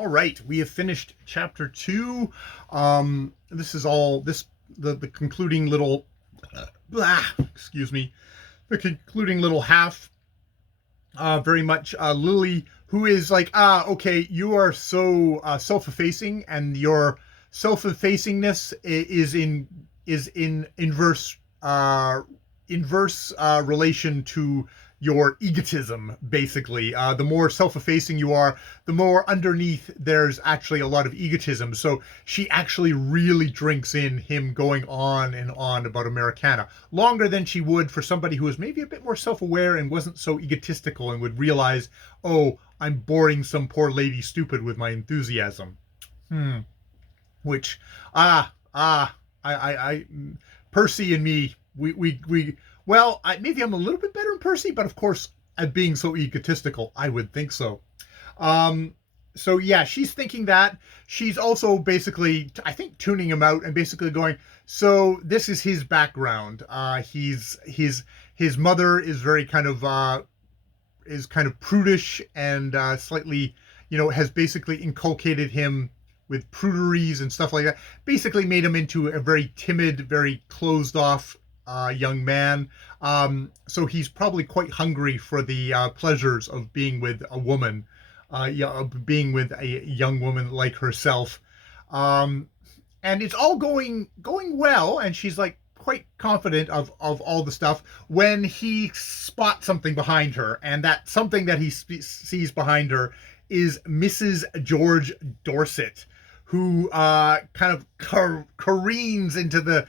All right, we have finished chapter 2. This is all the concluding little excuse me, the concluding little half. Very much Lily, who is like, okay, you are so self-effacing, and your self-effacingness is in inverse relation to your egotism, basically. The more self-effacing you are, the more underneath there's actually a lot of egotism. So she actually really drinks in him going on and on about Americana, longer than she would for somebody who was maybe a bit more self-aware and wasn't so egotistical and would realize, oh, I'm boring some poor lady stupid with my enthusiasm. Which, I Percy and me, we well, maybe I'm a little bit better in Percy, but of course, at being so egotistical, I would think so. So yeah, she's thinking that. She's also basically, I think, tuning him out and basically going, so this is his background. His mother is very kind of prudish and slightly, has basically inculcated him with pruderies and stuff like that. Basically made him into a very timid, very closed off young man. So he's probably quite hungry for the pleasures of being with a woman, being with a young woman like herself. And it's all going well, and she's like quite confident of all the stuff when he spots something behind her, and that something that he sees behind her is Mrs. George Dorset, who kind of careens into the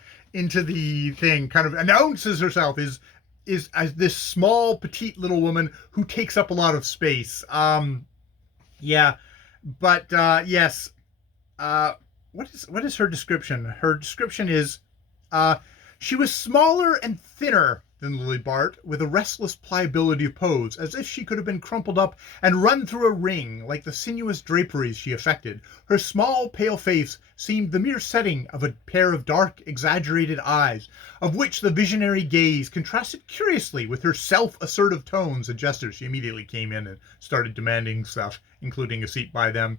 thing, kind of announces herself is as this small petite little woman who takes up a lot of space. Yes. What is her description? Her description is she was smaller and thinner than Lily Bart, with a restless pliability of pose, as if she could have been crumpled up and run through a ring, like the sinuous draperies she affected. Her small, pale face seemed the mere setting of a pair of dark, exaggerated eyes, of which the visionary gaze contrasted curiously with her self-assertive tones and gestures. She immediately came in and started demanding stuff, including a seat by them.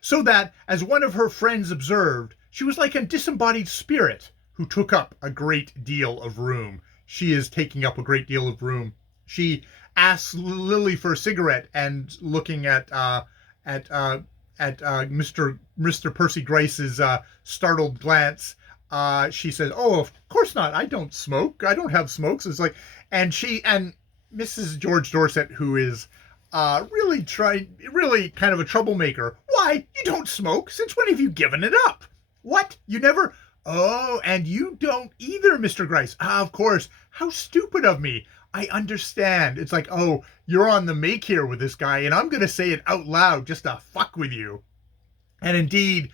So that, as one of her friends observed, she was like a disembodied spirit who took up a great deal of room. She is taking up a great deal of room. She asks Lily for a cigarette, and looking at Mr. Percy Gryce's startled glance, she says, "Oh, of course not. I don't smoke. I don't have smokes." It's like, and Mrs. George Dorset, who is really kind of a troublemaker. Why, you don't smoke? Since when have you given it up? What? You never? Oh, and you don't either, Mr. Gryce. Of course. How stupid of me. I understand. It's like, oh, you're on the make here with this guy, and I'm going to say it out loud just to fuck with you. And indeed,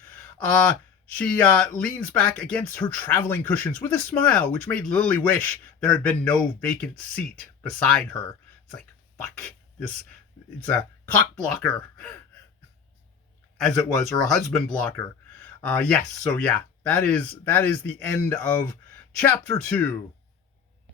she leans back against her traveling cushions with a smile, which made Lily wish there had been no vacant seat beside her. It's like, fuck, it's a cock blocker, as it was, or a husband blocker. Yes, so yeah. That is the end of chapter 2.